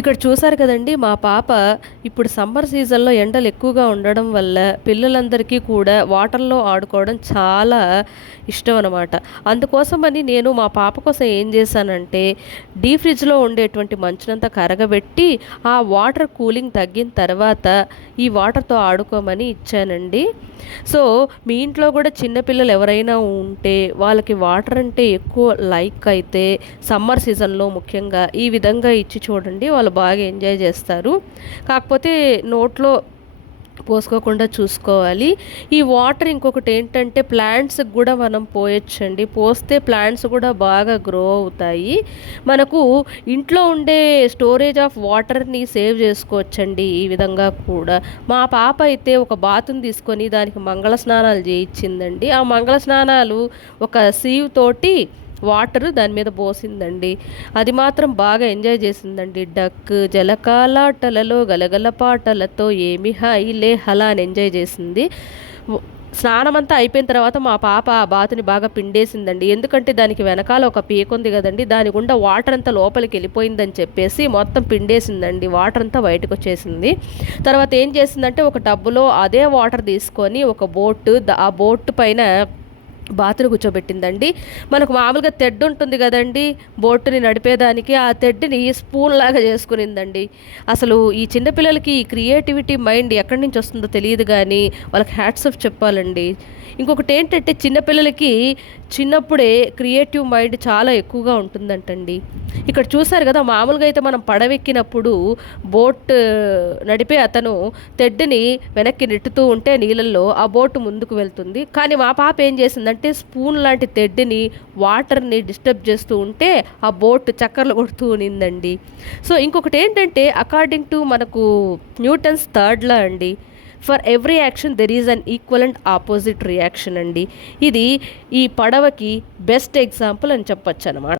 ఇక్కడ చూసారు కదండీ! మా పాప ఇప్పుడు సమ్మర్ సీజన్‌లో ఎండలు ఎక్కువగా ఉండడం వల్ల పిల్లలందరికీ కూడా వాటర్‌లో ఆడుకోవడం చాలా ఇష్టం అనమాట. అందుకోసమని నేను మా పాప కోసం ఏం చేశానంటే, డీప్ ఫ్రిడ్జ్‌లో ఉండేటువంటి మంచునంతా కరగబెట్టి, ఆ వాటర్ కూలింగ్ తగ్గిన తర్వాత ఈ వాటర్‌తో ఆడుకోమని ఇచ్చానండి. సో, మీ ఇంట్లో కూడా చిన్న పిల్లలు ఎవరైనా ఉంటే, వాళ్ళకి వాటర్ అంటే ఎక్కువ లైక్ అయితే సమ్మర్ సీజన్‌లో ముఖ్యంగా ఈ విధంగా ఇచ్చి చూడండి. వాళ్ళు బాగా ఎంజాయ్ చేస్తారు. కాకపోతే నోట్లో పోసుకోకుండా చూసుకోవాలి. ఈ వాటర్ ఇంకొకటేంటంటే ప్లాంట్స్‌కి గూడా మనం పోయొచ్చండి. పోస్తే ప్లాంట్స్ గూడా బాగా గ్రో అవుతాయి. మనకు ఇంట్లో ఉండే స్టోరేజ్ ఆఫ్ వాటర్‌ని సేవ్ చేసుకోవచ్చండి ఈ విధంగా కూడా. మా పాప అయితే ఒక బాతుని తీసుకొని దానికి మంగళ స్నానాలు చేయించిందండి. ఆ మంగళ స్నానాలు ఒక సీవ్ తోటి వాటరు దాని మీద పోసిందండి. అది మాత్రం బాగా ఎంజాయ్ చేసిందండి. డక్ జలకాలాటలలో గలగల పాటలతో ఏమి హాయిలే హలా అని ఎంజాయ్ చేసింది. స్నానమంతా అయిపోయిన తర్వాత మా పాప ఆ బాతుని బాగా పిండేసిందండి. ఎందుకంటే దానికి వెనకాల ఒక పీక ఉంది కదండీ! దాని గుండా వాటర్ అంతా లోపలికి వెళ్ళిపోయిందని చెప్పేసి మొత్తం పిండేసిందండి. వాటర్ అంతా బయటకొచ్చేసింది. తర్వాత ఏం చేసిందంటే ఒక టబ్బులో అదే వాటర్ తీసుకొని ఒక ఆ బోట్ పైన బాతుని కూర్చోబెట్టిందండి. మనకు మామూలుగా తెడ్డు ఉంటుంది కదండీ! బోటుని నడిపేదానికి ఆ తెడ్డుని స్పూన్ లాగా చేసుకునిందండి. అసలు ఈ చిన్న పిల్లలకి ఈ క్రియేటివిటీ మైండ్ ఎక్కడి నుంచి వస్తుందో తెలియదు గానీ వాళ్ళకి హ్యాట్స్ ఆఫ్ చెప్పాలండి. ఇంకొకటి ఏంటంటే చిన్నపిల్లలకి చిన్నప్పుడే క్రియేటివ్ మైండ్ చాలా ఎక్కువగా ఉంటుందంటండి. ఇక్కడ చూసారు కదా! మామూలుగా అయితే మనం పడవెక్కినప్పుడు బోట్ నడిపే అతను తెడ్డుని వెనక్కి నెట్టుతూ ఉంటే నీళ్ళల్లో ఆ బోటు ముందుకు వెళ్తుంది. కానీ మా పాప ఏం చేసిందంటే స్పూన్ లాంటి తెడ్డుని వాటర్‌ని డిస్టర్బ్ చేస్తూ ఉంటే ఆ బోట్ చక్కర్లు కొడుతూ ఉన్నిందండి. సో, ఇంకొకటి ఏంటంటే అకార్డింగ్ టు మనకు న్యూటన్స్ థర్డ్ లా అండి. For every action there is an equal and opposite reaction అండి. ఇది ఈ పడవకి బెస్ట్ ఎగ్జాంపుల్ అని చెప్పొచ్చనమాట.